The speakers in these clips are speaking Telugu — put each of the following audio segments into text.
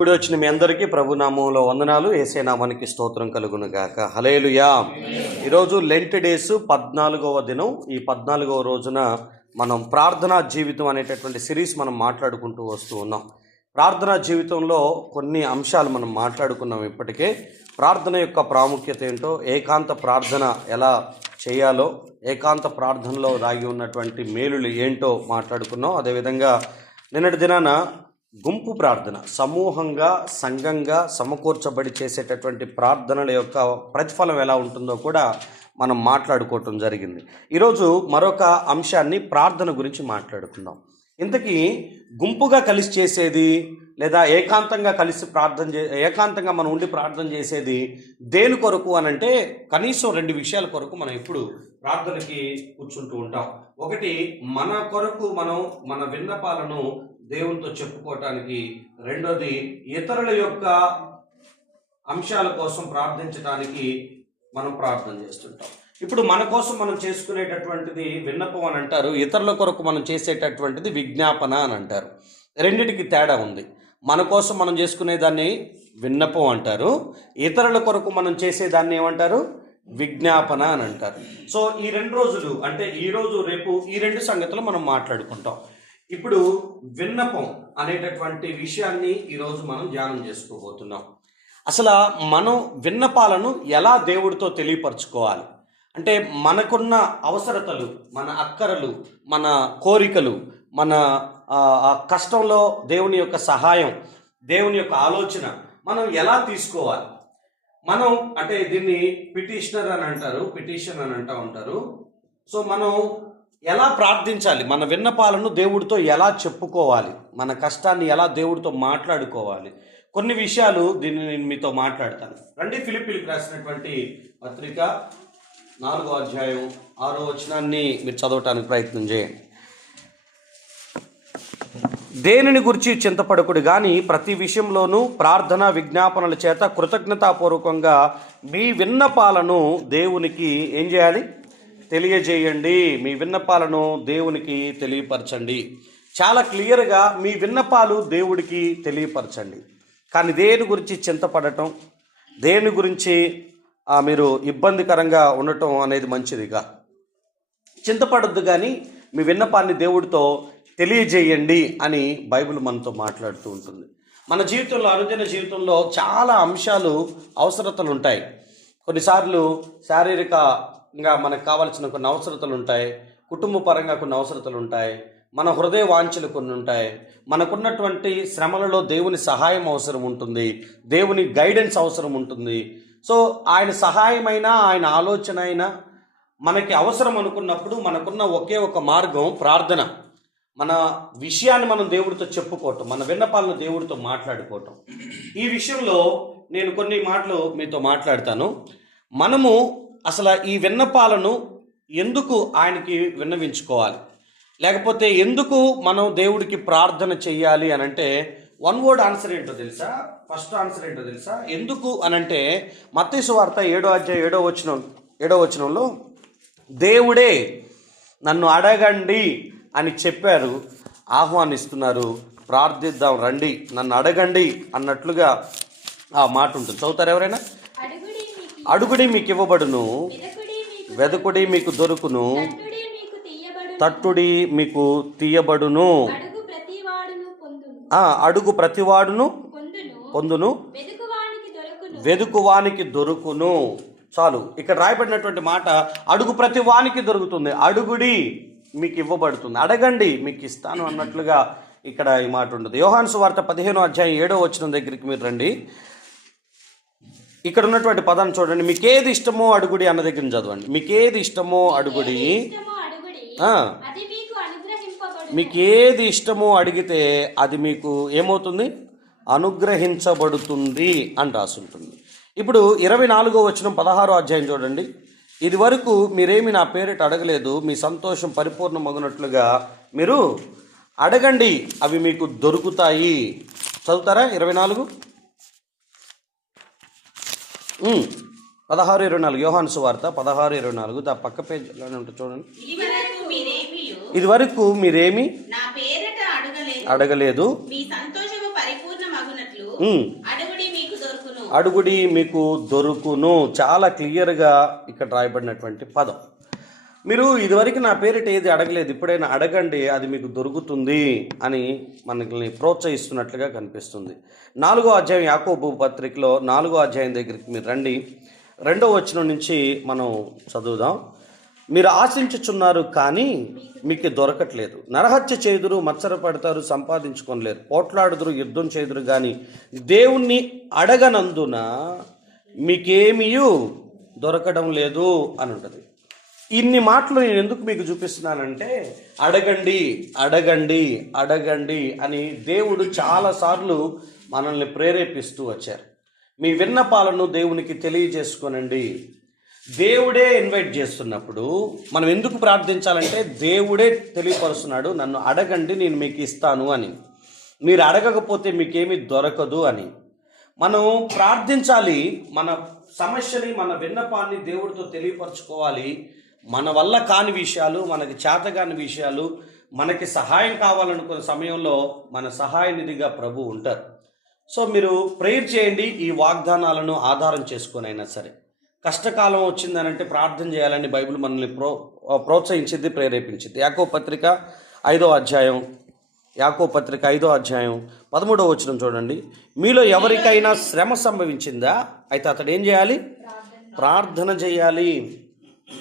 ఇప్పుడు వచ్చిన మీ అందరికీ ప్రభునామంలో వందనాలు. ఏసే నామానికి స్తోత్రం కలుగును గాక హలేలుయా ఈరోజు లెంట్ డేస్ పద్నాలుగవ దినం. ఈ పద్నాలుగవ రోజున మనం ప్రార్థనా జీవితం అనేటటువంటి సిరీస్ మనం మాట్లాడుకుంటూ వస్తూ ఉన్నాం. ప్రార్థనా జీవితంలో కొన్ని అంశాలు మనం మాట్లాడుకున్నాం ఇప్పటికే. ప్రార్థన యొక్క ప్రాముఖ్యత ఏంటో ఏకాంత ప్రార్థన ఎలా చేయాలో ఏకాంత ప్రార్థనలో దాగి ఉన్నటువంటి మేలులు ఏంటో మాట్లాడుకున్నాం. అదేవిధంగా నిన్నటి దినాన గుంపు ప్రార్థన సమూహంగా సంఘంగా సమకూర్చబడి చేసేటటువంటి ప్రార్థనల యొక్క ప్రతిఫలం ఎలా ఉంటుందో కూడా మనం మాట్లాడుకోవటం జరిగింది. ఈరోజు మరొక అంశాన్ని ప్రార్థన గురించి మాట్లాడుకుందాం. ఇంతకీ గుంపుగా కలిసి చేసేది లేదా ఏకాంతంగా కలిసి ప్రార్థన చే ఏకాంతంగా మనం ఉండి ప్రార్థన చేసేది దేని కొరకు అని అంటే కనీసం రెండు విషయాల కొరకు మనం ఇప్పుడు ప్రార్థనకి కూర్చుంటూ ఉంటాం. ఒకటి మన కొరకు మనం మన విన్నపాలను దేవునితో చెప్పుకోవటానికి. రెండోది ఇతరుల యొక్క అంశాల కోసం ప్రార్థించడానికి మనం ప్రార్థన చేస్తుంటాం. ఇప్పుడు మన కోసం మనం చేసుకునేటటువంటిది విన్నపం అని అంటారు ఇతరుల కొరకు మనం చేసేటటువంటిది విజ్ఞాపన అని అంటారు. రెండిటికి తేడా ఉంది. మన కోసం మనం చేసుకునే దాన్ని విన్నపం అంటారు ఇతరుల కొరకు మనం చేసేదాన్ని ఏమంటారు? విజ్ఞాపన అని అంటారు. సో ఈ రెండు రోజులు అంటే ఈ రోజు రేపు ఈ రెండు సంగతులు మనం మాట్లాడుకుంటాం. ఇప్పుడు విన్నపం అనేటటువంటి విషయాన్ని ఈరోజు మనం ధ్యానం చేసుకోబోతున్నాం. అసలు మనం విన్నపాలను ఎలా దేవుడితో తెలియపరచుకోవాలి? అంటే మనకున్న అవసరతలు మన అక్కరలు మన కోరికలు మన కష్టంలో దేవుని యొక్క సహాయం దేవుని యొక్క ఆలోచన మనం ఎలా తీసుకోవాలి? మనం అంటే దీన్ని పిటిషనర్ అని అంటారు పిటిషన్ అని అంటూ ఉంటారు. సో మనం ఎలా ప్రార్థించాలి? మన విన్నపాలను దేవుడితో ఎలా చెప్పుకోవాలి? మన కష్టాన్ని ఎలా దేవుడితో మాట్లాడుకోవాలి? కొన్ని విషయాలు దీన్ని నేను మీతో మాట్లాడతాను. రండి ఫిలిపిలకు రాసినటువంటి పత్రిక నాలుగో అధ్యాయం ఆరో వచనాన్ని మీరు చదవటానికి ప్రయత్నం చేయండి. దేనిని గురించి చింతపడకుడు? కానీ ప్రతి విషయంలోనూ ప్రార్థన విజ్ఞాపనల చేత కృతజ్ఞతాపూర్వకంగా మీ విన్నపాలను దేవునికి ఏం చేయాలి? తెలియజేయండి. మీ విన్నపాలను దేవునికి తెలియపరచండి. చాలా క్లియర్గా మీ విన్నపాలు దేవుడికి తెలియపరచండి. కానీ దేని గురించి చింతపడటం? దేని గురించి ఆ, మీరు ఇబ్బందికరంగా ఉండటం అనేది మంచిదిగా చింతపడొద్దు కానీ మీ విన్నపాన్ని దేవుడితో తెలియజేయండి అని బైబిల్ మనతో మాట్లాడుతూ ఉంటుంది. మన జీవితంలో అనుదిన జీవితంలో చాలా అంశాలు అవసరతలు ఉంటాయి కొన్నిసార్లు శారీరక ఇంకా మనకు కావాల్సిన కొన్ని అవసరతలు ఉంటాయి. కుటుంబ పరంగా కొన్ని అవసరతలు ఉంటాయి. మన హృదయ వాంఛలు కొన్ని ఉంటాయి. మనకున్నటువంటి శ్రమలలో దేవుని సహాయం అవసరం ఉంటుంది. దేవుని గైడెన్స్ అవసరం ఉంటుంది. సో ఆయన సహాయమైనా ఆయన ఆలోచన అయినా మనకి అవసరం అనుకున్నప్పుడు మనకున్న ఒకే ఒక మార్గం ప్రార్థన. మన విషయాన్ని మనం దేవుడితో చెప్పుకోవటం మన విన్నపాలను దేవుడితో మాట్లాడుకోవటం. ఈ విషయంలో నేను కొన్ని మాటలు మీతో మాట్లాడతాను. మనము అసలు ఈ విన్నపాలను ఎందుకు ఆయనకి విన్నవించుకోవాలి? లేకపోతే ఎందుకు మనం దేవుడికి ప్రార్థన చెయ్యాలి అని అంటే వన్ వర్డ్ ఆన్సర్ ఏంటో తెలుసా? ఫస్ట్ ఆన్సర్ ఏంటో తెలుసా? ఎందుకు అనంటే అంటే వార్త ఏడో అధ్యాయ ఏడో వచనం ఏడో వచనంలో దేవుడే నన్ను అడగండి అని చెప్పారు ఆహ్వానిస్తున్నారు. ప్రార్థిద్దాం రండి నన్ను అడగండి అన్నట్లుగా ఆ మాట ఉంటుంది చదువుతారు ఎవరైనా? అడుగుడి మీకు ఇవ్వబడును. వెదకుడి మీకు దొరుకును. తట్టుడి మీకు తీయబడును. అడుగు ప్రతివాడును పొందును. వెదుకువానికి దొరకును. చాలు ఇక్కడ రాయబడినటువంటి మాట అడుగు ప్రతి వానికి దొరుకుతుంది. అడుగుడి మీకు ఇవ్వబడుతుంది. అడగండి మీకు ఇస్తాను అన్నట్లుగా ఇక్కడ ఈ మాట ఉంటుంది యోహాను సువార్త పదిహేనో అధ్యాయం ఏడో వచ్చిన దగ్గరికి మీరు రండి. ఇక్కడ ఉన్నటువంటి పదాన్ని చూడండి. మీకు ఏది ఇష్టమో అడుగుడి అన్న దగ్గర చదవండి. మీకు ఏది ఇష్టమో అడుగుడి. మీకు ఏది ఇష్టమో అడిగితే అది మీకు ఏమవుతుంది? అనుగ్రహించబడుతుంది అని రాసుంటుంది. ఇప్పుడు ఇరవై నాలుగో వచ్చిన పదహారో అధ్యాయం చూడండి. ఇది వరకు మీరేమి నా పేరిట అడగలేదు. మీ సంతోషం పరిపూర్ణమగునట్లుగా మీరు అడగండి. అవి మీకు దొరుకుతాయి. చదువుతారా ఇరవై నాలుగు? పదహారు ఇరవై నాలుగు యోహాను సువార్త పదహారు ఇరవై నాలుగు. దా పక్క పేజీలోనే ఉంటుంది చూడండి. ఇదివరకు మీరేమియు ఇది వరకు మీరేమి అడగలేదు. అడుగుడి మీకు దొరుకును. చాలా క్లియర్గా ఇక్కడ రాయబడినటువంటి పదం. మీరు ఇదివరకు నా పేరిట ఏది అడగలేదు. ఇప్పుడైనా అడగండి అది మీకు దొరుకుతుంది అని మనల్ని ప్రోత్సహిస్తున్నట్లుగా కనిపిస్తుంది. నాలుగో అధ్యాయం యాకోబు పత్రికలో నాలుగో అధ్యాయం దగ్గరికి మీరు రండి. రెండో వచనం నుంచి మనం చదువుదాం. మీరు ఆశించుచున్నారు కానీ మీకు దొరకట్లేదు. నరహత్య చేదురు మత్సర పడతారు సంపాదించుకోలేరు పోట్లాడుదురు యుద్ధం చేదురు కానీ దేవుణ్ణి అడగనందున మీకేమీయు దొరకడం లేదు అని ఉంటుంది. ఇన్ని మాటలు నేను ఎందుకు మీకు చూపిస్తున్నానంటే అడగండి అడగండి అడగండి అని దేవుడు చాలాసార్లు మనల్ని ప్రేరేపిస్తూ వచ్చారు. మీ విన్నపాలను దేవునికి తెలియజేసుకోనండి. దేవుడే ఇన్వైట్ చేస్తున్నప్పుడు మనం ఎందుకు ప్రార్థించాలంటే దేవుడే తెలియపరుస్తున్నాడు నన్ను అడగండి నేను మీకు ఇస్తాను అని. మీరు అడగకపోతే మీకేమీ దొరకదు అని. మనం ప్రార్థించాలి మన సమస్యని మన విన్నపాన్ని దేవుడితో తెలియపరచుకోవాలి. మన వల్ల కాని విషయాలు మనకి చేతగాని విషయాలు మనకి సహాయం కావాలనుకున్న సమయంలో మన సహాయ నిధిగా ప్రభు ఉంటారు. సో మీరు ప్రేయర్ చేయండి ఈ వాగ్దానాలను ఆధారం చేసుకునైనా సరే. కష్టకాలం వచ్చిందనంటే ప్రార్థన చేయాలని బైబిల్ మనల్ని ప్రో ప్రోత్సహించింది ప్రేరేపించింది. యాకో పత్రిక ఐదో అధ్యాయం యాకో పత్రిక ఐదో అధ్యాయం పదమూడవ వచనం చూడండి. మీలో ఎవరికైనా శ్రమ సంభవించిందా? అయితే అతడు ఏం చేయాలి? ప్రార్థన చేయాలి.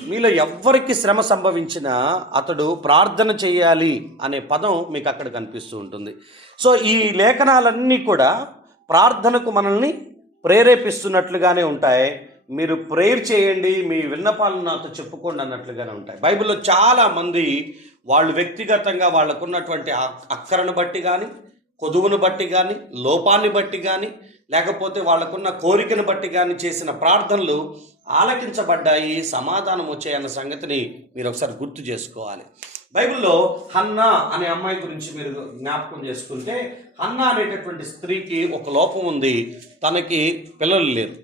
మీలో ఎవ్వరికి శ్రమ సంభవించినా అతడు ప్రార్థన చేయాలి అనే పదం మీకు అక్కడ కనిపిస్తూ ఉంటుంది. సో ఈ లేఖనాలన్నీ కూడా ప్రార్థనకు మనల్ని ప్రేరేపిస్తున్నట్లుగానే ఉంటాయి. మీరు ప్రేయర్ చేయండి మీ విన్నపాలను నాతో చెప్పుకోండి అన్నట్లుగానే ఉంటాయి. బైబిల్లో చాలా మంది వాళ్ళు వ్యక్తిగతంగా వాళ్ళకున్నటువంటి అక్కరను బట్టి కానీ కొదువును బట్టి కానీ లోపాన్ని బట్టి కానీ లేకపోతే వాళ్ళకున్న కోరికను బట్టి కానీ చేసిన ప్రార్థనలు ఆలకించబడ్డాయి సమాధానం వచ్చాయన్న సంగతిని మీరు ఒకసారి గుర్తు చేసుకోవాలి. బైబిల్లో హన్నా అనే అమ్మాయి గురించి మీరు జ్ఞాపకం చేసుకుంటే హన్నా అనేటటువంటి స్త్రీకి ఒక లోపం ఉంది తనకి పిల్లలు లేరు.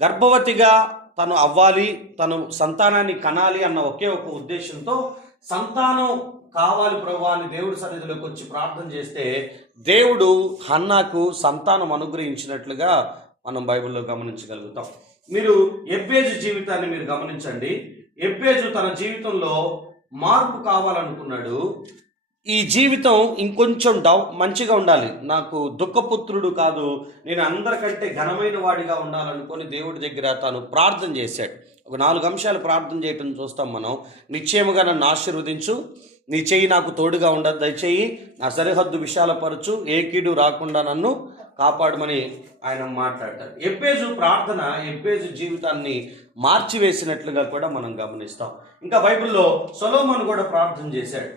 గర్భవతిగా తను అవ్వాలి తను సంతానాన్ని కనాలి అన్న ఒకే ఒక ఉద్దేశంతో సంతానం కావాలి ప్రభు అని దేవుడి సన్నిధిలోకి వచ్చి ప్రార్థన చేస్తే దేవుడు హన్నాకు సంతానం అనుగ్రహించినట్లుగా మనం బైబిల్లో గమనించగలుగుతాం. మీరు ఎబ్బేజు జీవితాన్ని మీరు గమనించండి. ఎబ్బేజు తన జీవితంలో మార్పు కావాలనుకున్నాడు. ఈ జీవితం ఇంకొంచెం డౌ మంచిగా ఉండాలి. నాకు దుఃఖపుత్రుడు కాదు. నేను అందరికంటే ఘనమైన వాడిగా ఉండాలనుకొని దేవుడి దగ్గర తాను ప్రార్థన చేశాడు. ఒక నాలుగు అంశాలు ప్రార్థన చేయటం చూస్తాం మనం. నిశ్చయముగా నన్ను ఆశీర్వదించు. నీ చెయ్యి నాకు తోడుగా ఉండదు దయచేయి నా సరిహద్దు విశాలపరచు ఏ కీడు రాకుండా నన్ను కాపాడమని ఆయన మాట్లాడతారు. ఎబ్బేజు ప్రార్థన ఎబ్బేజు జీవితాన్ని మార్చివేసినట్లుగా కూడా మనం గమనిస్తాం. ఇంకా బైబిల్లో సొలోమోన్ కూడా ప్రార్థన చేశాడు.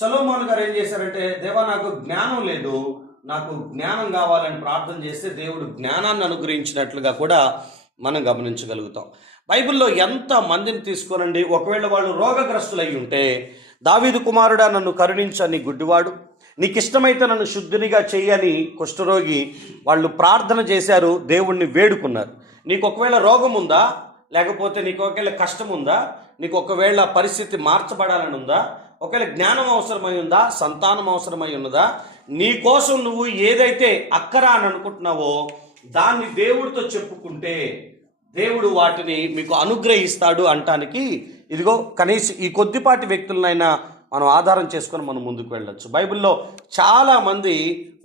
సొలోమోన్ గారు ఏం చేశారంటే దేవా నాకు జ్ఞానం లేదు నాకు జ్ఞానం కావాలని ప్రార్థన చేస్తే దేవుడు జ్ఞానాన్ని అనుగ్రహించినట్లుగా కూడా మనం గమనించగలుగుతాం. బైబిల్లో ఎంత మందిని తీసుకోనండి ఒకవేళ వాళ్ళు రోగగ్రస్తులై ఉంటే దావీదు కుమారుడా నన్ను కరుణించని గుడ్డివాడు. నీకు ఇష్టమైతే నన్ను శుద్ధినిగా చేయని కుష్ఠరోగి వాళ్ళు ప్రార్థన చేశారు దేవుణ్ణి వేడుకున్నారు. నీకు ఒకవేళ రోగం ఉందా లేకపోతే నీకు ఒకవేళ కష్టం ఉందా నీకు ఒకవేళ పరిస్థితి మార్చబడాలని ఉందా ఒకవేళ జ్ఞానం అవసరమై ఉందా సంతానం అవసరమై ఉన్నదా నీ కోసం నువ్వు ఏదైతే అక్కరా అని అనుకుంటున్నావో దాన్ని దేవుడితో చెప్పుకుంటే దేవుడు వాటిని మీకు అనుగ్రహిస్తాడు అంటానికి ఇదిగో కనీసం ఈ కొద్దిపాటి వ్యక్తులనైనా మనం ఆధారం చేసుకొని మనం ముందుకు వెళ్ళొచ్చు. బైబిల్లో చాలామంది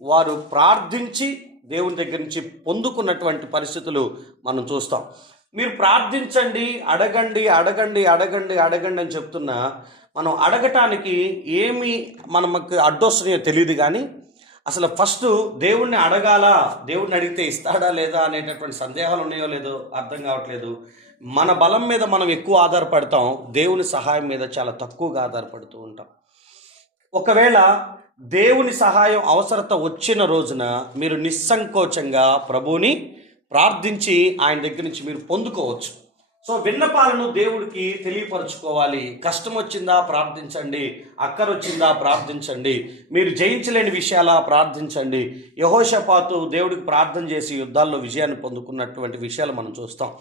వారు ప్రార్థించి దేవుని దగ్గర నుంచి పొందుకున్నటువంటి పరిస్థితులు మనం చూస్తాం. మీరు ప్రార్థించండి అడగండి అడగండి అడగండి అడగండి అని చెప్తున్నా మనం అడగటానికి ఏమి మనకు అడ్డొస్తున్నాయో తెలియదు కానీ అసలు ఫస్ట్ దేవుణ్ణి అడగాల? దేవుణ్ణి అడిగితే ఇస్తాడా లేదా అనేటటువంటి సందేహాలు ఉన్నాయో లేదో అర్థం కావట్లేదు. మన బలం మీద మనం ఎక్కువ ఆధారపడతాం దేవుని సహాయం మీద చాలా తక్కువగా ఆధారపడుతూ ఉంటాం. ఒకవేళ దేవుని సహాయం అవసరత వచ్చిన రోజున మీరు నిస్సంకోచంగా ప్రభువుని ప్రార్థించి ఆయన దగ్గర నుంచి మీరు పొందుకోవచ్చు. సో విన్నపాలను దేవుడికి తెలియపరచుకోవాలి. కష్టం వచ్చిందా ప్రార్థించండి. అక్కరొచ్చిందా ప్రార్థించండి. మీరు జయించలేని విషయాలా ప్రార్థించండి. యహోషపాతు దేవుడికి ప్రార్థన చేసి యుద్ధాల్లో విజయాన్ని పొందుకున్నటువంటి విషయాలు మనం చూస్తాం.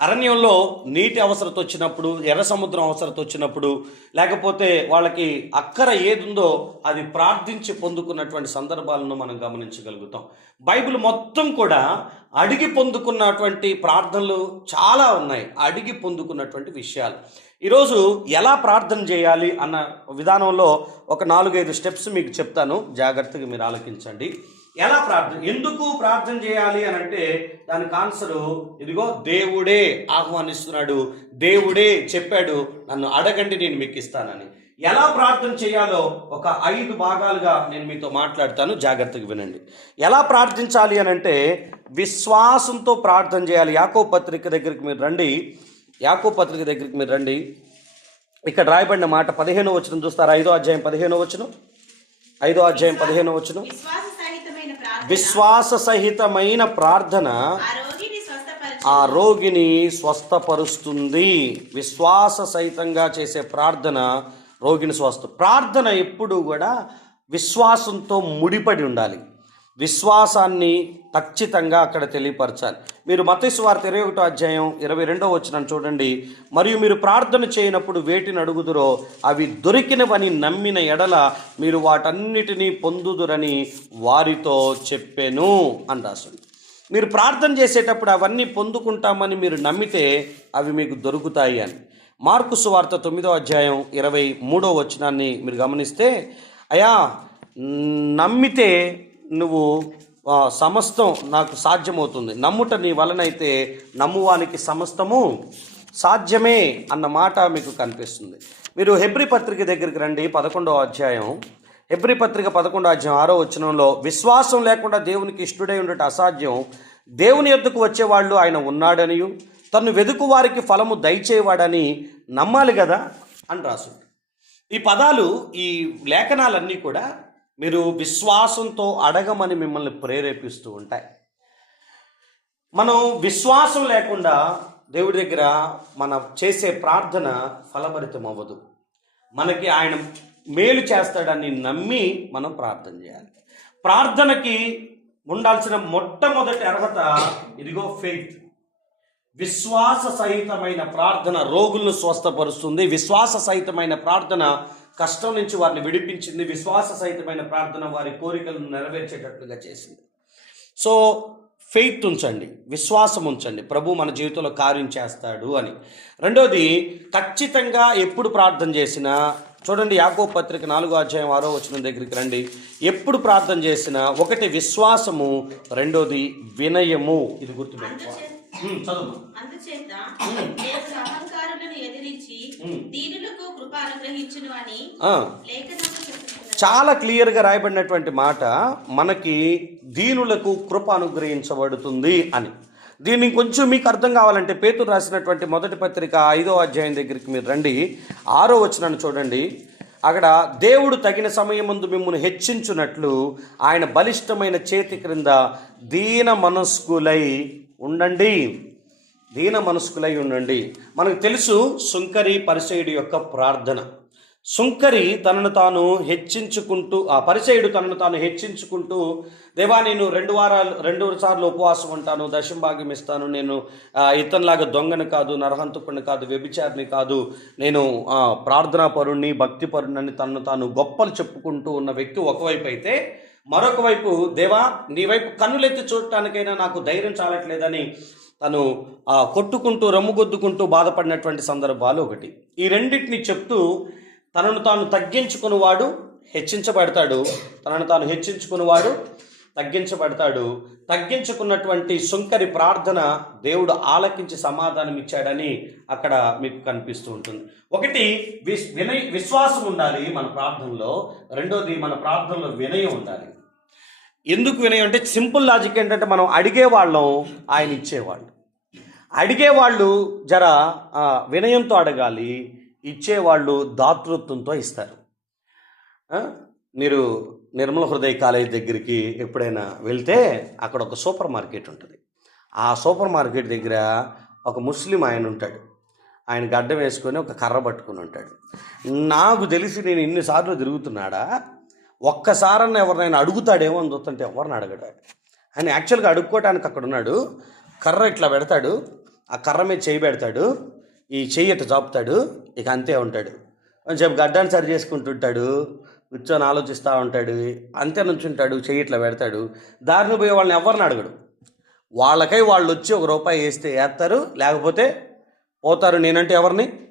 అరణ్యంలో నీటి అవసరత వచ్చినప్పుడు ఎర్ర సముద్రం అవసరత వచ్చినప్పుడు లేకపోతే వాళ్ళకి అక్కర ఏదుందో అది ప్రార్థించి పొందుకున్నటువంటి సందర్భాలను మనం గమనించగలుగుతాం. బైబిల్ మొత్తం కూడా అడిగి పొందుకున్నటువంటి ప్రార్థనలు చాలా ఉన్నాయి. అడిగి పొందుకున్నటువంటి విషయాలు. ఈరోజు ఎలా ప్రార్థన చేయాలి అన్న విధానంలో ఒక నాలుగైదు స్టెప్స్ మీకు చెప్తాను. జాగ్రత్తగా మీరు ఆలోకించండి. ఎలా ప్రార్థన ఎందుకు ప్రార్థన చేయాలి అని అంటే దానికి ఆన్సరు ఇదిగో దేవుడే ఆహ్వానిస్తున్నాడు దేవుడే చెప్పాడు నన్ను అడగండి నేను మీకు ఇస్తానని. ఎలా ప్రార్థన చేయాలో ఒక ఐదు భాగాలుగా నేను మీతో మాట్లాడతాను జాగ్రత్తగా వినండి. ఎలా ప్రార్థించాలి అని అంటే విశ్వాసంతో ప్రార్థన చేయాలి. యాకో పత్రిక దగ్గరికి మీరు రండి. యాకో పత్రిక దగ్గరికి మీరు రండి. ఇక్కడ రాయబడిన మాట పదిహేనో వచ్చిన చూస్తారు? ఐదో అధ్యాయం పదిహేనో వచనం? ఐదో అధ్యాయం పదిహేనో వచనం? విశ్వాస సహితమైన ప్రార్థన ఆ రోగిని స్వస్థపరుస్తుంది. విశ్వాస సహితంగా చేసే ప్రార్థన రోగిని స్వస్థ ప్రార్థన ఎప్పుడు కూడా విశ్వాసంతో ముడిపడి ఉండాలి. విశ్వాసాన్ని ఖచ్చితంగా అక్కడ తెలియపరచాలి. మీరు మతేశ్వార్త ఇరవై ఒకటో అధ్యాయం ఇరవై రెండో వచ్చిన చూడండి. మరియు మీరు ప్రార్థన చేయనప్పుడు వేటిని అడుగుదురో అవి దొరికినవని నమ్మిన ఎడల మీరు వాటన్నిటినీ పొందుదురని వారితో చెప్పాను అని మీరు ప్రార్థన చేసేటప్పుడు అవన్నీ పొందుకుంటామని మీరు నమ్మితే అవి మీకు దొరుకుతాయి అని. మార్కు సువార్త తొమ్మిదో అధ్యాయం ఇరవై మూడో వచనాన్ని మీరు గమనిస్తే అయా నమ్మితే నువ్వు సమస్తం నాకు సాధ్యమవుతుంది. నమ్ముట నీ వలనైతే నమ్మువానికి సమస్తము సాధ్యమే అన్న మాట మీకు కనిపిస్తుంది. మీరు హెబ్రి పత్రిక దగ్గరికి రండి పదకొండవ అధ్యాయం. హెబ్రి పత్రిక పదకొండో అధ్యాయం ఆరో వచనంలో విశ్వాసం లేకుండా దేవునికి ఇష్టడై ఉండట అసాధ్యం. దేవుని యొద్దకు వచ్చేవాళ్ళు ఆయన ఉన్నాడనియు తను వెదుకు వారికి ఫలము దయచేవాడని నమ్మాలి కదా అని రాసు ఈ పదాలు ఈ లేఖనాలన్నీ కూడా మీరు విశ్వాసంతో అడగమని మిమ్మల్ని ప్రేరేపిస్తూ ఉంటాయి. మనం విశ్వాసం లేకుండా దేవుడి దగ్గర మన చేసే ప్రార్థన ఫలభరితం అవ్వదు మనకి ఆయన మేలు చేస్తాడని నమ్మి మనం ప్రార్థన చేయాలి. ప్రార్థనకి ఉండాల్సిన మొట్టమొదటి అర్హత ఇదిగో ఫెయిత్ విశ్వాస సహితమైన ప్రార్థన రోగులను స్వస్థపరుస్తుంది. విశ్వాస సహితమైన ప్రార్థన కష్టం నుంచి వారిని విడిపించింది విశ్వాస సహితమైన ప్రార్థన వారి కోరికలను నెరవేర్చేటట్లుగా చేసింది. సో ఫెయిత్ ఉంచండి విశ్వాసం ఉంచండి. ప్రభు మన జీవితంలో కార్యం చేస్తాడు అని. రెండోది ఖచ్చితంగా ఎప్పుడు ప్రార్థన చేసినా చూడండి యాకో పత్రిక నాలుగో అధ్యాయం ఆరో వచ్చిన దగ్గరికి రండి. ఎప్పుడు ప్రార్థన చేసినా ఒకటి విశ్వాసము రెండోది వినయము. ఇది గుర్తుపెట్టుకోవాలి. చదువు. అందుచేత దేవుడు అహంకారులను ఎదిరించి దీనులకు కృప అనుగ్రహించును అని. లేఖనము చాలా క్లియర్గా రాయబడినటువంటి మాట మనకి దీనులకు కృప అనుగ్రహించబడుతుంది అని. దీన్ని కొంచెం మీకు అర్థం కావాలంటే పేతురు రాసినటువంటి మొదటి పత్రిక ఐదో అధ్యాయం దగ్గరికి మీరు రండి. ఆరో వచనాన్ని చూడండి. అక్కడ దేవుడు తగిన సమయమందు మిమ్మల్ని హెచ్చించున్నట్లు ఆయన బలిష్టమైన చేతి క్రింద దీన మనస్కులై ఉండండి. దీన మనస్కులై ఉండండి. మనకు తెలుసు సుంకరి పరిచయుడి యొక్క ప్రార్థన. సుంకరి తనను తాను హెచ్చించుకుంటూ ఆ పరిచయుడు తనను తాను హెచ్చించుకుంటూ దేవా నేను రెండు వారాలు రెండు సార్లు ఉపవాసం ఉంటాను దశంభాగ్యం ఇస్తాను నేను ఇతనిలాగా దొంగని కాదు నరహంతకుని కాదు వ్యభిచారిని కాదు నేను ప్రార్థనాపరుణ్ణి భక్తిపరుణ్ణి తనను తాను గొప్పలు చెప్పుకుంటూ ఉన్న వ్యక్తి ఒకవైపు అయితే మరొక వైపు దేవా నీ వైపు కన్నులెత్తి చూడటానికైనా నాకు ధైర్యం చాలట్లేదని తను కొట్టుకుంటూ రమ్ముగొద్దుకుంటూ బాధపడినటువంటి సందర్భాలు ఒకటి. ఈ రెండింటిని చెప్తూ తనను తాను తగ్గించుకునేవాడు హెచ్చించబడతాడు. తనను తాను హెచ్చించుకునేవాడు తగ్గించబడతాడు. తగ్గించుకున్నటువంటి సుంకరి ప్రార్థన దేవుడు ఆలకించి సమాధానం ఇచ్చాడని అక్కడ మీకు కనిపిస్తూ ఉంటుంది. ఒకటి విస్ వినయ విశ్వాసం ఉండాలి మన ప్రార్థనలో. రెండోది మన ప్రార్థనలో వినయం ఉండాలి. ఎందుకు వినయం అంటే సింపుల్ లాజిక్ ఏంటంటే మనం అడిగే వాళ్ళం ఆయన ఇచ్చేవాళ్ళు. అడిగేవాళ్ళు జర వినయంతో అడగాలి ఇచ్చేవాళ్ళు దాతృత్వంతో ఇస్తారు. మీరు నిర్మల హృదయ కాలేజ్ దగ్గరికి ఎప్పుడైనా వెళ్తే అక్కడ ఒక సూపర్ మార్కెట్ ఉంటుంది. ఆ సూపర్ మార్కెట్ దగ్గర ఒక ముస్లిం ఆయన ఉంటాడు. ఆయన గడ్డ వేసుకొని ఒక కర్ర పట్టుకొని ఉంటాడు. నాకు తెలిసి నేను ఇన్నిసార్లు తిరుగుతున్నాడా? ఒక్కసారన్నా ఎవరినైనా అడుగుతాడేమో అని చూస్తుంటే ఎవరిని అడగడు ఆయన. యాక్చువల్గా అడుక్కోవటానికి అక్కడ ఉన్నాడు. కర్ర ఇట్లా పెడతాడు. ఆ కర్ర మీద చేయి పెడతాడు. ఈ చెయ్యి ఇట్లా చాపుతాడు ఇక అంతే ఉంటాడు. కొంచెం గడ్డాన్ని సరి చేసుకుంటుంటాడు. కూర్చొని ఆలోచిస్తూ ఉంటాడు. అంతే నుంచుంటాడు. చెయ్యి ఇట్లా పెడతాడు. దారిని పోయే వాళ్ళని ఎవరిని అడగడు. వాళ్ళకై వాళ్ళు వచ్చి ఒక రూపాయి వేస్తే వేస్తారు లేకపోతే పోతారు. నేనంటే ఎవరిని?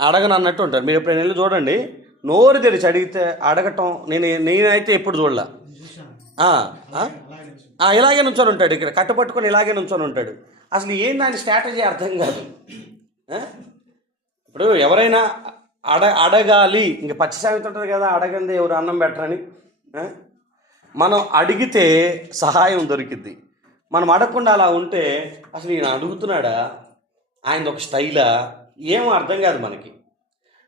అడగను అన్నట్టు ఉంటారు. మీరు ఎప్పుడైనా వెళ్ళి చూడండి. నోరు తెరిచి అడిగితే అడగటం నేను నేనైతే ఎప్పుడు చూడలే. ఇలాగే నుంచొని ఉంటాడు ఇక్కడ. కట్టుపట్టుకొని ఇలాగే నుంచొని ఉంటాడు. అసలు ఏం దాని స్ట్రాటజీ అర్థం కాదు. ఇప్పుడు ఎవరైనా అడ అడగాలి. ఇంక పచ్చి సామెత ఉంటుంది కదా అడగంది ఎవరు అన్నం పెట్టరని మనం అడిగితే సహాయం దొరికిద్ది. మనం అడగకుండా అలా ఉంటే అసలు ఈయన అడుగుతున్నాడా? ఆయనది ఒక స్టైలా? ఏం అర్థం కాదు మనకి.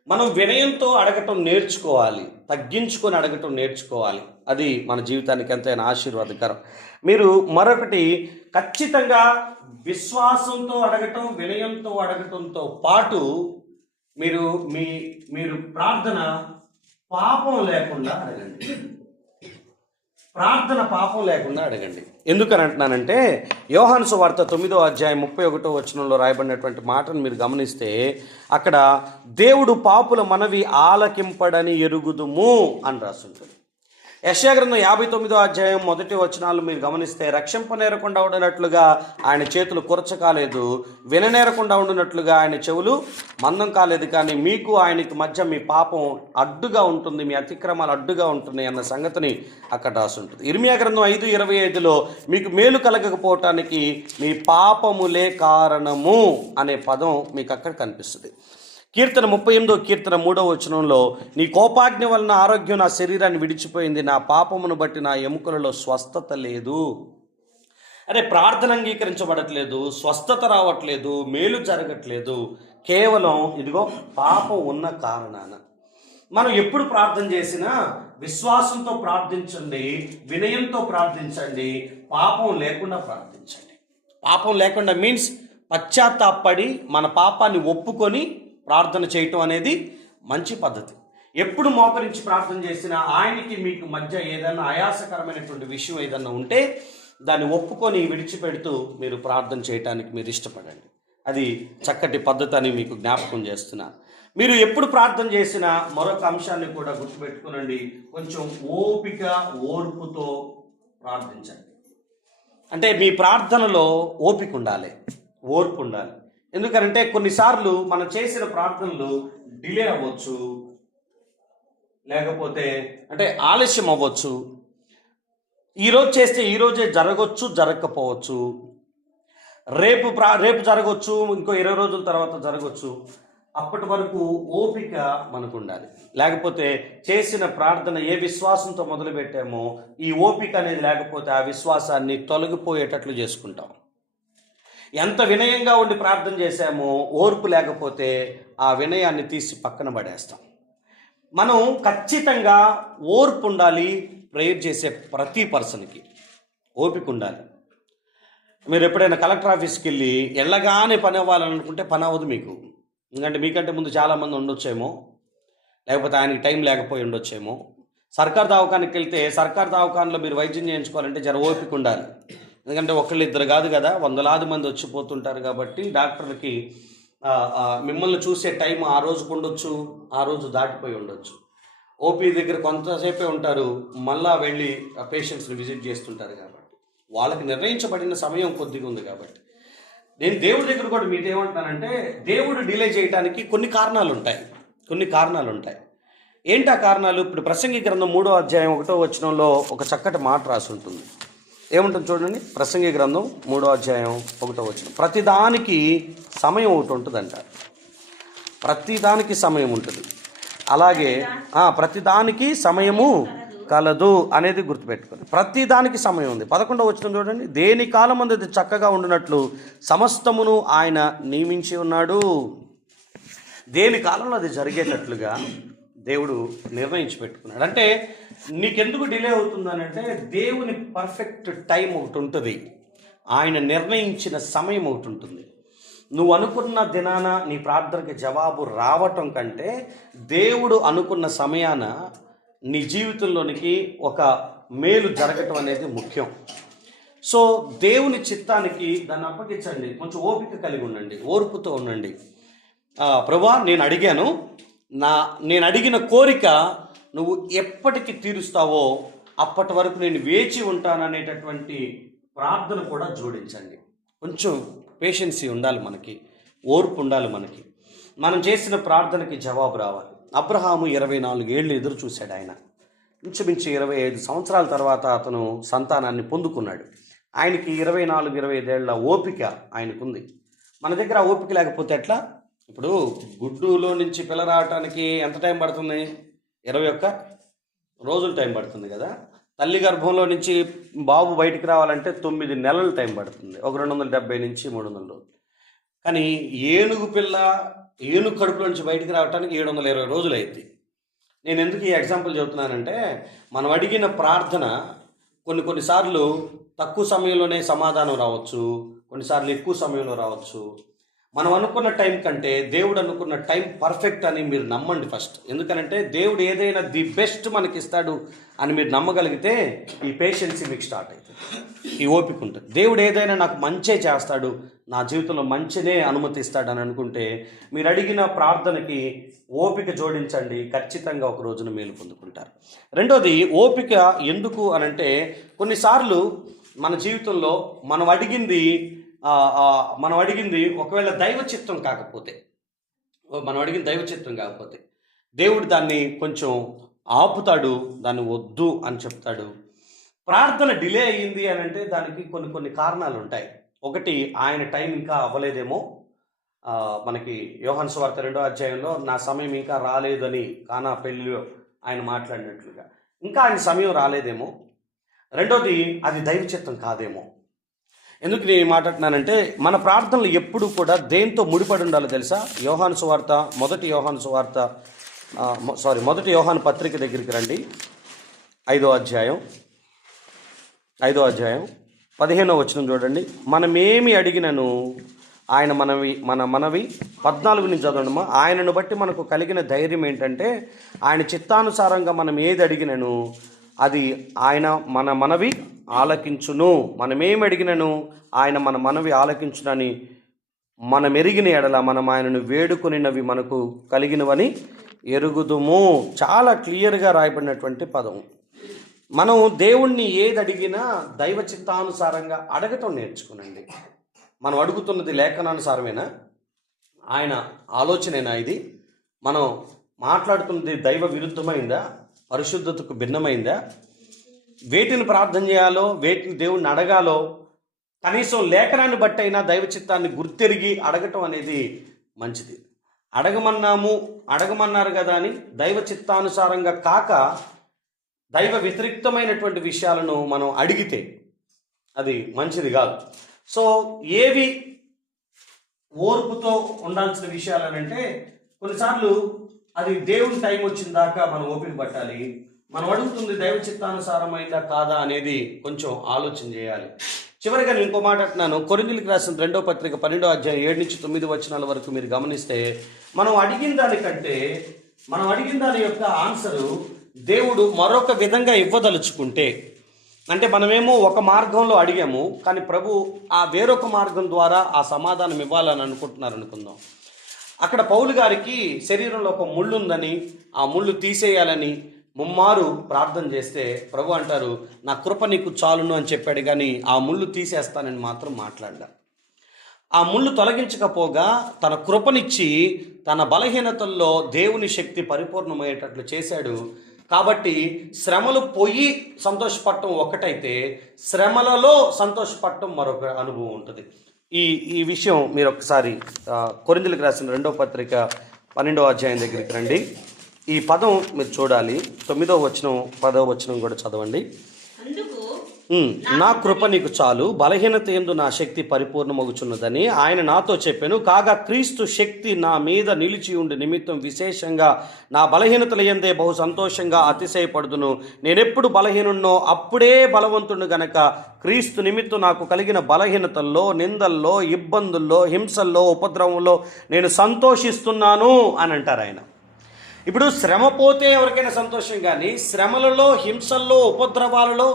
మనం వినయంతో అడగటం నేర్చుకోవాలి తగ్గించుకొని అడగటం నేర్చుకోవాలి. అది మన జీవితానికి ఎంతైనా ఆశీర్వాదకరం. మీరు మరొకటి ఖచ్చితంగా విశ్వాసంతో అడగటం వినయంతో అడగటంతో పాటు మీరు మీ మీరు ప్రార్థన పాపం లేకుండా అడగండి. ప్రార్థన పాపం లేకుండా అడగండి. ఎందుకని అంటున్నానంటే యోహాను సువార్త తొమ్మిదో అధ్యాయం ముప్పై ఒకటో వచనంలో రాయబడినటువంటి మాటను మీరు గమనిస్తే అక్కడ దేవుడు పాపుల మనవి ఆలకింపడని ఎరుగుదుము అని రాస్తుంటుంది యశాగ్రంథం యాభై తొమ్మిదో అధ్యాయం మొదటి వచనాలు మీరు గమనిస్తే రక్షింపనేరకుండా ఉండినట్లుగా ఆయన చేతులు కురచ కాలేదు విననేరకుండా ఉండినట్లుగా ఆయన చెవులు మందం కాలేదు. కానీ మీకు ఆయనకి మధ్య మీ పాపం అడ్డుగా ఉంటుంది మీ అతిక్రమాలు అడ్డుగా ఉంటున్నాయి అన్న సంగతిని అక్కడ రాసుంటుంది ఇర్మియా గ్రంథం ఐదు ఇరవై ఐదులో మీకు మేలు కలగకపోవటానికి మీ పాపములే కారణము అనే పదం మీకు అక్కడ కనిపిస్తుంది. కీర్తన ముప్పై ఎనిమిదో కీర్తన మూడో వచనంలో నీ కోపాగ్ని వలన ఆరోగ్యం నా శరీరాన్ని విడిచిపోయింది. నా పాపమును బట్టి నా ఎముకలలో స్వస్థత లేదు. అరే ప్రార్థన అంగీకరించబడట్లేదు స్వస్థత రావట్లేదు మేలు జరగట్లేదు. కేవలం ఇదిగో పాపం ఉన్న కారణాన. మనం ఎప్పుడు ప్రార్థన చేసినా విశ్వాసంతో ప్రార్థించండి వినయంతో ప్రార్థించండి పాపం లేకుండా ప్రార్థించండి. పాపం లేకుండా మీన్స్ పశ్చాత్తాపడి మన పాపాన్ని ఒప్పుకొని ప్రార్థన చేయటం అనేది మంచి పద్ధతి. ఎప్పుడు మోకరించి ప్రార్థన చేసినా ఆయనకి మీకు మధ్య ఏదైనా ఆయాసకరమైనటువంటి విషయం ఏదైనా ఉంటే దాన్ని ఒప్పుకొని విడిచిపెడుతూ మీరు ప్రార్థన చేయటానికి మీరు ఇష్టపడండి. అది చక్కటి పద్ధతి అని మీకు జ్ఞాపకం చేస్తున్నాను మీరు ఎప్పుడు ప్రార్థన చేసినా మరొక అంశాన్ని కూడా గుర్తుపెట్టుకునండి. కొంచెం ఓపిక ఓర్పుతో ప్రార్థించండి. అంటే మీ ప్రార్థనలో ఓపిక ఉండాలి. ఓర్పు ఉండాలి. ఎందుకంటే కొన్నిసార్లు మనం చేసిన ప్రార్థనలు డిలే అవ్వచ్చు లేకపోతే అంటే ఆలస్యం అవ్వచ్చు. ఈరోజు చేస్తే ఈరోజే జరగవచ్చు జరగకపోవచ్చు. రేపు ప్రా రేపు జరగవచ్చు ఇంకో ఇరవై రోజుల తర్వాత జరగవచ్చు అప్పటి వరకు ఓపిక మనకు ఉండాలి లేకపోతే చేసిన ప్రార్థన ఏ విశ్వాసంతో మొదలుపెట్టామో ఈ ఓపిక అనేది లేకపోతే ఆ విశ్వాసాన్ని తొలగిపోయేటట్లు చేసుకుంటాం. ఎంత వినయంగా ఉండి ప్రార్థన చేశామో ఓర్పు లేకపోతే ఆ వినయాన్ని తీసి పక్కన పడేస్తాం. మనం ఖచ్చితంగా ఓర్పు ఉండాలి ప్రేయర్ చేసే ప్రతి పర్సన్కి. ఓపిక ఉండాలి. మీరు ఎప్పుడైనా కలెక్టర్ ఆఫీస్కి వెళ్ళి వెళ్ళగానే పని అవ్వాలనుకుంటే పని అవ్వదు మీకు. ఎందుకంటే మీకంటే ముందు చాలామంది ఉండొచ్చేమో లేకపోతే ఆయనకి టైం లేకపోయి ఉండొచ్చేమో. సర్కార్ దవాఖానికి వెళ్తే సర్కార్ దవాఖానలో మీరు వైద్యం చేయించుకోవాలంటే జర ఓపిక ఉండాలి. ఎందుకంటే ఒకళ్ళు ఇద్దరు కాదు కదా వందలాది మంది వచ్చిపోతుంటారు కాబట్టి డాక్టర్కి మిమ్మల్ని చూసే టైం ఆ రోజుకు ఉండొచ్చు ఆ రోజు దాటిపోయి ఉండొచ్చు. ఓపీ దగ్గర కొంతసేపే ఉంటారు మళ్ళా వెళ్ళి ఆ పేషెంట్స్ని విజిట్ చేస్తుంటారు కాబట్టి. వాళ్ళకి నిర్ణయించబడిన సమయం కొద్దిగా ఉంది కాబట్టి. నేను దేవుడి దగ్గర కూడా మీదేమంటానంటే దేవుడు డిలే చేయడానికి కొన్ని కారణాలు ఉంటాయి కొన్ని కారణాలు ఉంటాయి ఏంటి ఆ కారణాలు? ఇప్పుడు ప్రసంగి గ్రంథం మూడో అధ్యాయం ఒకటో వచనంలో ఒక చక్కటి మాట రాసి ఉంటుంది ఏముంటుంది చూడండి? ప్రసంగి గ్రంథం మూడో అధ్యాయం ఒకటో వచ్చిన ప్రతిదానికి సమయం ఒకటి ఉంటుందంట. ప్రతిదానికి సమయం ఉంటుంది. అలాగే ప్రతిదానికి సమయము కలదు అనేది గుర్తుపెట్టుకోండి. ప్రతిదానికి సమయం ఉంది. పదకొండవ వచ్చిన చూడండి. దేని కాలం అది చక్కగా ఉండినట్లు సమస్తమును ఆయన నియమించి ఉన్నాడు. దేని కాలంలో అది జరిగేటట్లుగా దేవుడు నిర్ణయించి పెట్టుకున్నాడు. అంటే నీకెందుకు డిలే అవుతుందనంటే దేవుని పర్ఫెక్ట్ టైం ఒకటి ఉంటుంది. ఆయన నిర్ణయించిన సమయం ఒకటి ఉంటుంది. నువ్వు అనుకున్న దినాన నీ ప్రార్థనకి జవాబు రావటం కంటే దేవుడు అనుకున్న సమయాన నీ జీవితంలోనికి ఒక మేలు జరగటం అనేది ముఖ్యం. సో దేవుని చిత్తానికి దాన్ని అప్పగించండి. కొంచెం ఓపిక కలిగి ఉండండి. ఓర్పుతో ఉండండి. ప్రభా నేను అడిగాను. నా నేను అడిగిన కోరిక నువ్వు ఎప్పటికి తీరుస్తావో అప్పటి వరకు నేను వేచి ఉంటాననేటటువంటి ప్రార్థన కూడా జోడించండి. కొంచెం పేషెన్సీ ఉండాలి మనకి ఓర్పు ఉండాలి మనకి. మనం చేసిన ప్రార్థనకి జవాబు రావాలి. అబ్రహాము ఇరవై నాలుగు ఏళ్ళు ఎదురు చూశాడు ఆయన. ఇంచుమించు ఇరవై ఐదు సంవత్సరాల తర్వాత అతను సంతానాన్ని పొందుకున్నాడు. ఆయనకి ఇరవై నాలుగు ఇరవై ఐదేళ్ళ ఓపిక ఆయనకుంది. మన దగ్గర ఓపిక లేకపోతే ఎట్లా? ఇప్పుడు గుడ్డులో నుంచి పిల్ల రావటానికి ఎంత టైం పడుతుంది? ఇరవై ఒక్క రోజులు టైం పడుతుంది కదా. తల్లి గర్భంలో నుంచి బాబు బయటికి రావాలంటే తొమ్మిది నెలలు టైం పడుతుంది. ఒక రెండు వందల డెబ్బై నుంచి మూడు వందల రోజులు. కానీ ఏనుగు పిల్ల ఏనుగు కడుపులో నుంచి బయటికి రావడానికి ఏడు వందల ఇరవై రోజులు అయింది. నేను ఎందుకు ఈ ఎగ్జాంపుల్ చెబుతున్నానంటే మనం అడిగిన ప్రార్థన కొన్ని కొన్నిసార్లు తక్కువ సమయంలోనే సమాధానం రావచ్చు కొన్నిసార్లు ఎక్కువ సమయంలో రావచ్చు. మనం అనుకున్న టైం కంటే దేవుడు అనుకున్న టైం పర్ఫెక్ట్ అని మీరు నమ్మండి ఫస్ట్ ఎందుకనంటే దేవుడు ఏదైనా ది బెస్ట్ మనకి ఇస్తాడు అని మీరు నమ్మగలిగితే ఈ పేషెన్సీ మీకు స్టార్ట్ అవుతుంది ఈ ఓపిక ఉంటుంది. దేవుడు ఏదైనా నాకు మంచే చేస్తాడు నా జీవితంలో మంచినే అనుమతిస్తాడు అని అనుకుంటే మీరు అడిగిన ప్రార్థనకి ఓపిక జోడించండి ఖచ్చితంగా ఒక రోజున మేలు పొందుకుంటారు. రెండోది ఓపిక ఎందుకు అనంటే కొన్నిసార్లు మన జీవితంలో మనం అడిగింది మనం అడిగింది ఒకవేళ దైవ చిత్తం కాకపోతే మనం అడిగిన దైవ చిత్తం కాకపోతే దేవుడు దాన్ని కొంచెం ఆపుతాడు దాన్ని వద్దు అని చెప్తాడు. ప్రార్థన డిలే అయ్యింది అని అంటే దానికి కొన్ని కొన్ని కారణాలు ఉంటాయి. ఒకటి ఆయన టైం ఇంకా అవ్వలేదేమో. మనకి యోహన్ స్వార్త రెండో అధ్యాయంలో నా సమయం ఇంకా రాలేదని కానా పెళ్ళిలో ఆయన మాట్లాడినట్లుగా. ఇంకా ఆయన సమయం రాలేదేమో. రెండోది అది దైవ చిత్తం కాదేమో. ఎందుకు నేను మాట్లాడుతున్నానంటే మన ప్రార్థనలు ఎప్పుడు కూడా దేంతో ముడిపడి ఉండాలో తెలుసా? యోహాను సువార్త మొదటి యోహాను సువార్త సారీ మొదటి యోహాను పత్రిక దగ్గరికి రండి. ఐదో అధ్యాయం ఐదో అధ్యాయం పదిహేనో వచ్చిన చూడండి. మనమేమి అడిగినను ఆయన మనవి మన మనవి పద్నాలుగు నుంచి చదవండమ్మా. ఆయనను బట్టి మనకు కలిగిన ధైర్యం ఏంటంటే ఆయన చిత్తానుసారంగా మనం ఏది అడిగినను అది ఆయన మన మనవి ఆలకించును. మనమేం అడిగినను? ఆయన మన మనవి ఆలకించునని మనం ఎరిగిన ఎడల మనం ఆయనను వేడుకొనినవి మనకు కలిగినవని ఎరుగుదుము. చాలా క్లియర్గా రాయబడినటువంటి పదం. మనం దేవుణ్ణి ఏది అడిగినా దైవ చిత్తానుసారంగా అడగటం నేర్చుకునండి. మనం అడుగుతున్నది లేఖనానుసారమేనా? ఆయన ఆలోచనేనా ఇది? మనం మాట్లాడుతున్నది దైవ విరుద్ధమైందా? పరిశుద్ధతకు భిన్నమైందా? వేటిని ప్రార్థన చేయాలో వేటిని దేవుణ్ణి అడగాలో కనీసం లేఖనాన్ని బట్టి అయినా దైవ చిత్తాన్ని గుర్తెరిగి అడగటం అనేది మంచిది. అడగమన్నాము అడగమన్నారు కదా అని దైవ చిత్తానుసారంగా కాక దైవ వ్యతిరిక్తమైనటువంటి విషయాలను మనం అడిగితే అది మంచిది కాదు. సో ఏవి ఓర్పుతో ఉండాల్సిన విషయాలు అంటే కొన్నిసార్లు అది దేవుని టైం వచ్చిన దాకా మనం ఓపిక పట్టాలి. మనం అడుగుతుంది దైవ చిత్తానుసారమైందా కాదా అనేది కొంచెం ఆలోచన చేయాలి. చివరిగా నేను ఇంకో మాట అంటున్నాను. కొరిందులకు రాసిన రెండో పత్రిక పన్నెండో అధ్యాయం ఏడు నుంచి తొమ్మిది వచనాల వరకు మీరు గమనిస్తే మనం అడిగిన దానికంటే మనం అడిగిన దాని యొక్క ఆన్సరు దేవుడు మరొక విధంగా ఇవ్వదలుచుకుంటే. అంటే మనమేమో ఒక మార్గంలో అడిగాము కానీ ప్రభు ఆ వేరొక మార్గం ద్వారా ఆ సమాధానం ఇవ్వాలని అనుకుంటున్నారు అనుకుందాం. అక్కడ పౌలు గారికి శరీరంలో ఒక ముళ్ళు ఉందని ఆ ముళ్ళు తీసేయాలని ముమ్మారు ప్రార్థన చేస్తే ప్రభు అంటారు నా కృప నీకు చాలును అని చెప్పాడు కానీ ఆ ముళ్ళు తీసేస్తానని మాత్రం మాట్లాడ్డా ఆ ముళ్ళు తొలగించకపోగా తన కృపనిచ్చి తన బలహీనతల్లో దేవుని శక్తి పరిపూర్ణమయ్యేటట్లు చేశాడు. కాబట్టి శ్రమలు పోయి సంతోషపడటం ఒకటైతే శ్రమలలో సంతోషపడటం మరొక అనుభవం ఉంటుంది. ఈ ఈ విషయం మీరు ఒకసారి కొరిందులకు రాసిన రెండో పత్రిక పన్నెండో అధ్యాయం దగ్గరికి రండి. ఈ పదం మీరు చూడాలి. తొమ్మిదో వచనం పదో వచనం కూడా చదవండి. నా కృప నీకు చాలు. బలహీనత ఎందు నా శక్తి పరిపూర్ణమగుచున్నదని ఆయన నాతో చెప్పాను. కాగా క్రీస్తు శక్తి నా మీద నిలిచి ఉండి నిమిత్తం విశేషంగా నా బలహీనతల ఎందే బహు సంతోషంగా అతిశయపడుదును. నేనెప్పుడు బలహీనున్నో అప్పుడే బలవంతుడు గనక క్రీస్తు నిమిత్తం నాకు కలిగిన బలహీనతల్లో నిందల్లో ఇబ్బందుల్లో హింసల్లో ఉపద్రవంలో నేను సంతోషిస్తున్నాను అని అంటారు ఆయన. ఇప్పుడు శ్రమ పోతే ఎవరికైనా సంతోషం కానీ శ్రమలలో హింసల్లో ఉపద్రవాలలో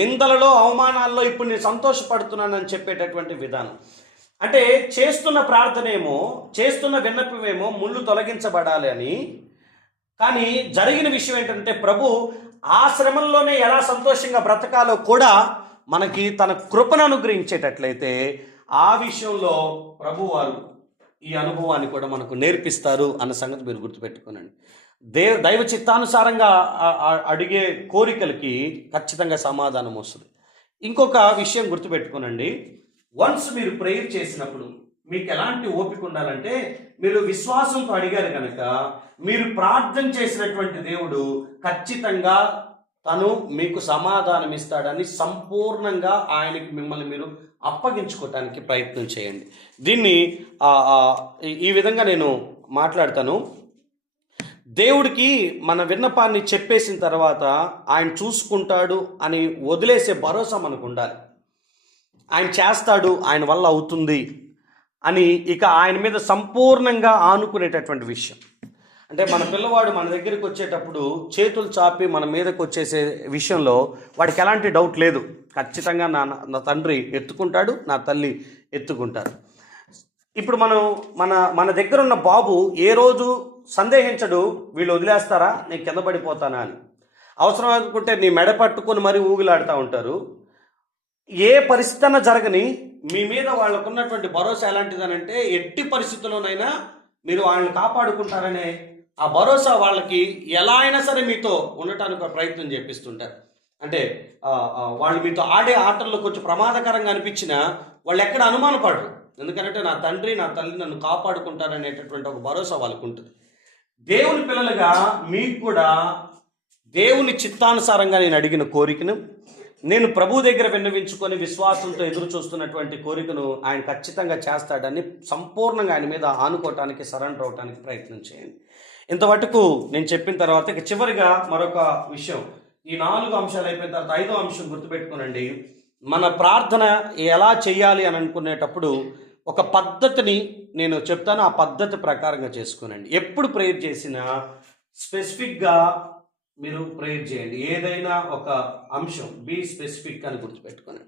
నిందలలో అవమానాల్లో ఇప్పుడు నేను సంతోషపడుతున్నానని చెప్పేటటువంటి విధానం. అంటే చేస్తున్న ప్రార్థనేమో చేస్తున్న విన్నపమేమో ముళ్ళు తొలగించబడాలి అని. కానీ జరిగిన విషయం ఏంటంటే ప్రభు ఆ శ్రమంలోనే ఎలా సంతోషంగా బ్రతకాలో కూడా మనకి తన కృపను అనుగ్రహించేటట్లయితే ఆ విషయంలో ప్రభు వారు ఈ అనుభవాన్ని కూడా మనకు నేర్పిస్తారు అన్న సంగతి మీరు గుర్తుపెట్టుకోనండి. దే దైవ చిత్తానుసారంగా అడిగే కోరికలకి ఖచ్చితంగా సమాధానం వస్తుంది. ఇంకొక విషయం గుర్తుపెట్టుకోనండి. వన్స్ మీరు ప్రేయర్ చేసినప్పుడు మీకు ఎలాంటి ఓపిక ఉండాలంటే మీరు విశ్వాసంతో అడిగారు కనుక మీరు ప్రార్థన చేసినటువంటి దేవుడు ఖచ్చితంగా తను మీకు సమాధానం ఇస్తాడని సంపూర్ణంగా ఆయనకి మిమ్మల్ని మీరు అప్పగించుకోవటానికి ప్రయత్నం చేయండి. దీన్ని ఈ విధంగా నేను మాట్లాడతాను. దేవుడికి మన విన్నపాన్ని చెప్పేసిన తర్వాత ఆయన చూసుకుంటాడు అని వదిలేసే భరోసా మనకు ఉండాలి. ఆయన చేస్తాడు ఆయన వల్ల అవుతుంది అని ఇక ఆయన మీద సంపూర్ణంగా ఆనుకునేటటువంటి విషయం. అంటే మన పిల్లవాడు మన దగ్గరికి వచ్చేటప్పుడు చేతులు చాపి మన మీదకు వచ్చేసే విషయంలో వాడికి ఎలాంటి డౌట్ లేదు. ఖచ్చితంగా నా నా తండ్రి ఎత్తుకుంటాడు నా తల్లి ఎత్తుకుంటారు. ఇప్పుడు మనం మన మన దగ్గర ఉన్న బాబు ఏ రోజు సందేహించడు వీళ్ళు వదిలేస్తారా? నేను కింద పడిపోతానా అని. అవసరం అనుకుంటే నీ మెడ పట్టుకొని మరీ ఊగిలాడుతూ ఉంటారు. ఏ పరిస్థితి జరగని మీ మీద వాళ్ళకున్నటువంటి భరోసా ఎలాంటిదనంటే ఎట్టి పరిస్థితుల్లోనైనా మీరు వాళ్ళని కాపాడుకుంటారనే ఆ భరోసా వాళ్ళకి ఎలా అయినా సరే మీతో ఉండటానికి ఒక ప్రయత్నం చేపిస్తుంటారు. అంటే వాళ్ళు మీతో ఆడే ఆటల్లో కొంచెం ప్రమాదకరంగా అనిపించినా వాళ్ళు ఎక్కడ అనుమానపడరు. ఎందుకంటే నా తండ్రి నా తల్లి నన్ను కాపాడుకుంటారనేటటువంటి ఒక భరోసా వాళ్ళకు ఉంటుంది దేవుని పిల్లలుగా మీకు కూడా దేవుని చిత్తానుసారంగా నేను అడిగిన కోరికను నేను ప్రభు దగ్గర విన్నవించుకొని విశ్వాసంతో ఎదురు చూస్తున్నటువంటి కోరికను ఆయన ఖచ్చితంగా చేస్తాడని సంపూర్ణంగా ఆయన మీద ఆనుకోవటానికి సరెండర్ అవటానికి ప్రయత్నం చేయండి. ఇంతవరకు నేను చెప్పిన తర్వాత ఇక చివరిగా మరొక విషయం. ఈ నాలుగు అంశాలు అయిపోయిన తర్వాత ఐదో అంశం గుర్తుపెట్టుకోనండి. మన ప్రార్థన ఎలా చేయాలి అని అనుకునేటప్పుడు ఒక పద్ధతిని నేను చెప్తాను ఆ పద్ధతి ప్రకారంగా చేసుకోనండి. ఎప్పుడు ప్రేయర్ చేసినా స్పెసిఫిక్గా మీరు ప్రేయర్ చేయండి. ఏదైనా ఒక అంశం బీ స్పెసిఫిక్ అని గుర్తుపెట్టుకోనండి.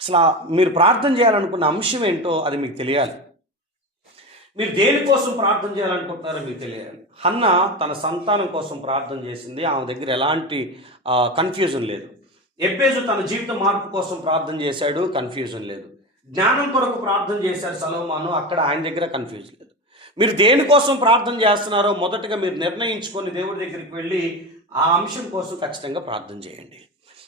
అసలు మీరు ప్రార్థన చేయాలనుకున్న అంశం ఏంటో అది మీకు తెలియాలి. మీరు దేనికోసం ప్రార్థన చేయాలనుకుంటున్నారో మీకు తెలియాలి. హన్న తన సంతానం కోసం ప్రార్థన చేసింది. ఆమె దగ్గర ఎలాంటి కన్ఫ్యూజన్ లేదు. ఎబ్బేజు తన జీవిత మార్పు కోసం ప్రార్థన చేశాడు. కన్ఫ్యూజన్ లేదు. జ్ఞానం కొరకు ప్రార్థన చేశారు సలోమాను అక్కడ ఆయన దగ్గర కన్ఫ్యూజ్ లేదు. మీరు దేనికోసం ప్రార్థన చేస్తున్నారో మొదటగా మీరు నిర్ణయించుకొని దేవుడి దగ్గరికి వెళ్ళి ఆ అంశం కోసం ఖచ్చితంగా ప్రార్థన చేయండి.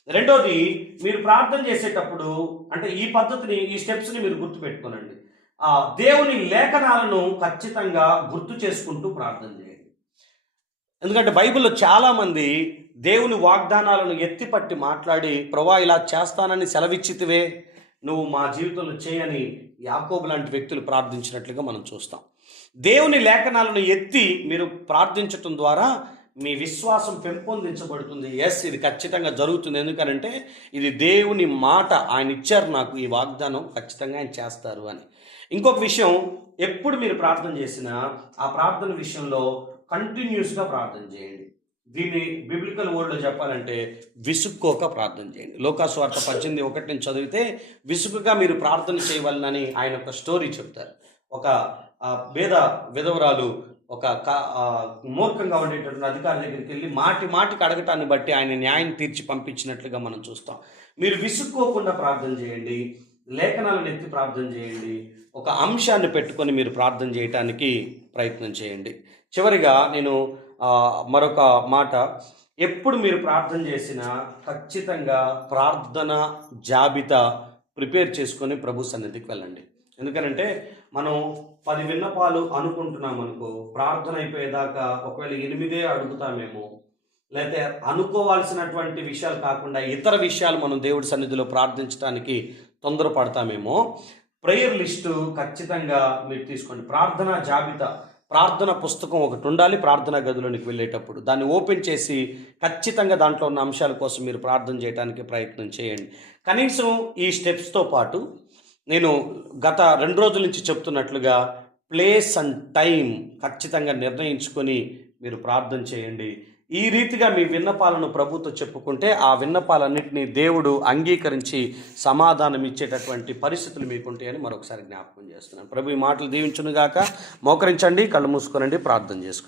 రెండోది మీరు ప్రార్థన చేసేటప్పుడు అంటే ఈ పద్ధతిని ఈ స్టెప్స్ని మీరు గుర్తుపెట్టుకోనండి. ఆ దేవుని లేఖనాలను ఖచ్చితంగా గుర్తు చేసుకుంటూ ప్రార్థన చేయండి. ఎందుకంటే బైబిల్లో చాలామంది దేవుని వాగ్దానాలను ఎత్తిపట్టి మాట్లాడి ప్రభా ఇలా చేస్తానని సెలవిచ్చితివే నువ్వు మా జీవితంలో చేయని యాకోబు లాంటి వ్యక్తులు ప్రార్థించినట్లుగా మనం చూస్తాం. దేవుని లేఖనాలను ఎత్తి మీరు ప్రార్థించటం ద్వారా మీ విశ్వాసం పెంపొందించబడుతుంది. ఎస్ ఇది ఖచ్చితంగా జరుగుతుంది. ఎందుకనంటే ఇది దేవుని మాట. ఆయన ఇచ్చారు నాకు ఈ వాగ్దానం. ఖచ్చితంగా ఆయన చేస్తారు అని. ఇంకొక విషయం ఎప్పుడు మీరు ప్రార్థన చేసినా ఆ ప్రార్థన విషయంలో కంటిన్యూస్గా ప్రార్థన చేయండి. దీన్ని బిబ్లికల్ వర్డ్లో చెప్పాలంటే విసుక్కోక ప్రార్థన చేయండి. లోకాస్వార్త పద్దెనిమిది ఒకటి నుంచి చదివితే విసుగుగా మీరు ప్రార్థన చేయవలనని ఆయన ఒక స్టోరీ చెప్తారు. ఒక ఆ, విధవరాలు ఒక మూర్ఖంగా ఉండేటటువంటి అధికారి దగ్గరికి వెళ్ళి మాటి మాటికి అడగటాన్ని బట్టి ఆయన న్యాయం తీర్చి పంపించినట్లుగా మనం చూస్తాం. మీరు విసుక్కోకుండా ప్రార్థన చేయండి. లేఖనాలను ఎత్తి ప్రార్థన చేయండి. ఒక అంశాన్ని పెట్టుకొని మీరు ప్రార్థన చేయటానికి ప్రయత్నం చేయండి. చివరిగా నేను మరొక మాట. ఎప్పుడు మీరు ప్రార్థన చేసినా ఖచ్చితంగా ప్రార్థన జాబితా ప్రిపేర్ చేసుకొని ప్రభు సన్నిధికి వెళ్ళండి. ఎందుకనంటే మనం పది విన్నపాలు అనుకుంటున్నాం అనుకో ప్రార్థన అయిపోయేదాకా ఒకవేళ ఎనిమిదే అడుగుతామేమో లేకపోతే అనుకోవాల్సినటువంటి విషయాలు కాకుండా ఇతర విషయాలు మనం దేవుడి సన్నిధిలో ప్రార్థించడానికి తొందరపడతామేమో ప్రేయర్ లిస్టు ఖచ్చితంగా మీరు తీసుకోండి. ప్రార్థన జాబితా ప్రార్థన పుస్తకం ఒకటి ఉండాలి ప్రార్థనా గదిలోనికి వెళ్ళేటప్పుడు. దాన్ని ఓపెన్ చేసి ఖచ్చితంగా దాంట్లో ఉన్న అంశాల కోసం మీరు ప్రార్థన చేయడానికి ప్రయత్నం చేయండి. కనీసం ఈ స్టెప్స్తో పాటు నేను గత రెండు రోజుల నుంచి చెప్తున్నట్లుగా ప్లేస్ అండ్ టైం ఖచ్చితంగా నిర్ణయించుకొని మీరు ప్రార్థన చేయండి. ఈ రీతిగా మీ విన్నపాలను ప్రభుతో చెప్పుకుంటే ఆ విన్నపాలన్నింటినీ దేవుడు అంగీకరించి సమాధానం ఇచ్చేటటువంటి పరిస్థితులు మీకుంటాయని మరొకసారి జ్ఞాపకం చేస్తున్నాను. ప్రభు ఈ మాటలు దీవించునుగాక. మోకరించండి కళ్ళు మూసుకోనండి ప్రార్థన చేసుకుందాం.